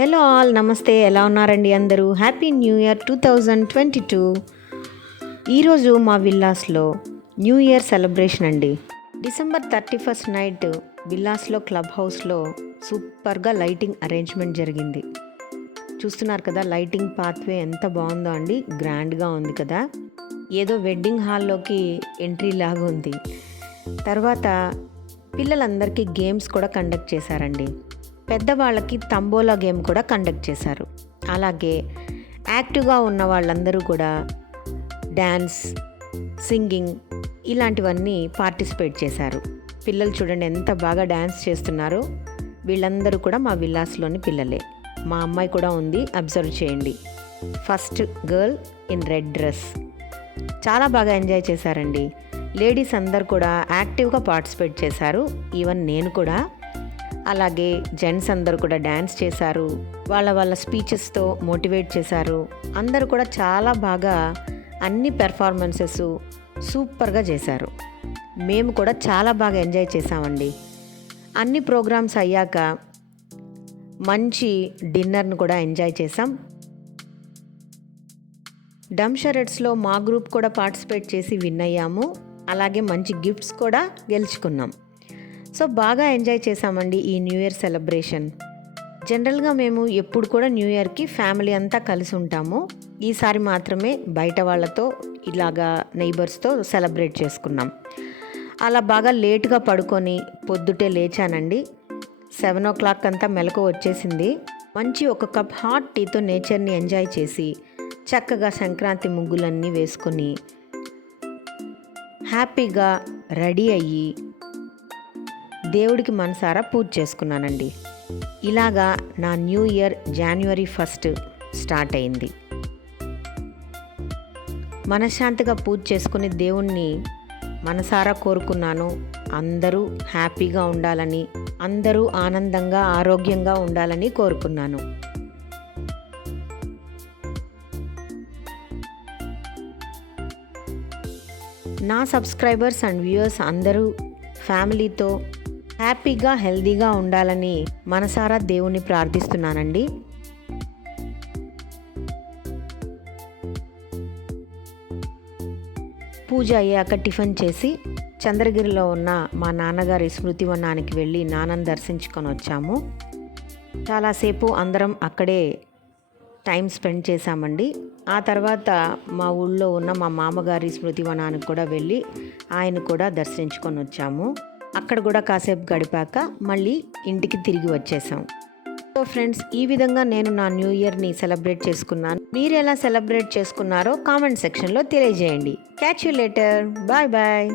Hello all, నమస్తే. ఎలా ఉన్నారండి అందరూ? Happy new year 2022. ఈరోజు మా విల్లాస్లో న్యూ ఇయర్ సెలబ్రేషన్ అండి. డిసెంబర్ 31 నైట్ విల్లాస్లో క్లబ్ హౌస్లో సూపర్గా లైటింగ్ అరేంజ్మెంట్ జరిగింది. చూస్తున్నారు కదా, లైటింగ్ పాత్వే ఎంత బాగుందో అండి. గ్రాండ్గా ఉంది కదా, ఏదో వెడ్డింగ్ హాల్లోకి ఎంట్రీ లాగా ఉంది. తర్వాత పిల్లలందరికీ గేమ్స్ కూడా కండక్ట్ చేశారండి. పెద్దవాళ్ళకి తంబోలా గేమ్ కూడా కండక్ట్ చేశారు. అలాగే యాక్టివ్గా ఉన్న వాళ్ళందరూ కూడా డ్యాన్స్, సింగింగ్ ఇలాంటివన్నీ పార్టిసిపేట్ చేశారు. పిల్లలు చూడండి ఎంత బాగా డ్యాన్స్ చేస్తున్నారో. వీళ్ళందరూ కూడా మా విల్లాస్లోని పిల్లలే. మా అమ్మాయి కూడా ఉంది, అబ్జర్వ్ చేయండి. First girl in red dress. చాలా బాగా ఎంజాయ్ చేశారండి. లేడీస్ అందరు కూడా యాక్టివ్గా పార్టిసిపేట్ చేశారు, ఈవెన్ నేను కూడా. అలాగే జెంట్స్ అందరూ కూడా డ్యాన్స్ చేశారు, వాళ్ళ స్పీచెస్తో మోటివేట్ చేశారు. అందరూ కూడా చాలా బాగా అన్ని పెర్ఫార్మెన్సెస్ సూపర్గా చేశారు. మేము కూడా చాలా బాగా ఎంజాయ్ చేసామండి. అన్ని ప్రోగ్రామ్స్ అయ్యాక మంచి డిన్నర్ను కూడా ఎంజాయ్ చేసాం. డమ్ షరెట్స్లో మా గ్రూప్ కూడా పార్టిసిపేట్ చేసి విన్ అయ్యాము. అలాగే మంచి గిఫ్ట్స్ కూడా గెలుచుకున్నాం. సో బాగా ఎంజాయ్ చేసామండి ఈ న్యూ ఇయర్ సెలబ్రేషన్. జనరల్గా మేము ఎప్పుడు కూడా న్యూ ఇయర్కి ఫ్యామిలీ అంతా కలిసి ఉంటాము. ఈసారి మాత్రమే బయట వాళ్ళతో ఇలాగా నైబర్స్తో సెలబ్రేట్ చేసుకున్నాం. అలా బాగా లేట్గా పడుకొని పొద్దుటే లేచానండి. 7 o'clock అంతా మెలకు వచ్చేసింది. మంచి ఒక కప్ హాట్ టీతో నేచర్ని ఎంజాయ్ చేసి చక్కగా సంక్రాంతి ముగ్గులన్నీ వేసుకొని హ్యాపీగా రెడీ అయ్యి దేవుడికి మనసారా పూజ చేసుకున్నానండి. ఇలాగా నా న్యూ ఇయర్ January 1 స్టార్ట్ అయింది. మనశ్శాంతిగా పూజ చేసుకుని దేవుణ్ణి మనసారా కోరుకున్నాను. అందరూ హ్యాపీగా ఉండాలని, అందరూ ఆనందంగా ఆరోగ్యంగా ఉండాలని కోరుకున్నాను. నా సబ్స్క్రైబర్స్ అండ్ వ్యూయర్స్ అందరూ ఫ్యామిలీతో హ్యాపీగా హెల్దీగా ఉండాలని మనసారా దేవుణ్ణి ప్రార్థిస్తున్నానండి. పూజ అయ్యాక టిఫిన్ చేసి చంద్రగిరిలో ఉన్న మా నాన్నగారి స్మృతివనానికి వెళ్ళి నాన్నని దర్శించుకొని వచ్చాము. చాలాసేపు అందరం అక్కడే టైం స్పెండ్ చేశామండి. ఆ తర్వాత మా ఊళ్ళో ఉన్న మా మామగారి స్మృతివనానికి కూడా వెళ్ళి ఆయన కూడా దర్శించుకొని వచ్చాము. అక్కడ కూడా కాసేపు గడిపాక మళ్ళీ ఇంటికి తిరిగి వచ్చేసాం. సో ఫ్రెండ్స్, ఈ విధంగా నేను నా న్యూ ఇయర్ని సెలబ్రేట్ చేసుకున్నాను. మీరు ఎలా సెలబ్రేట్ చేసుకున్నారో కామెంట్ సెక్షన్లో తెలియజేయండి. Catch you later. Bye bye.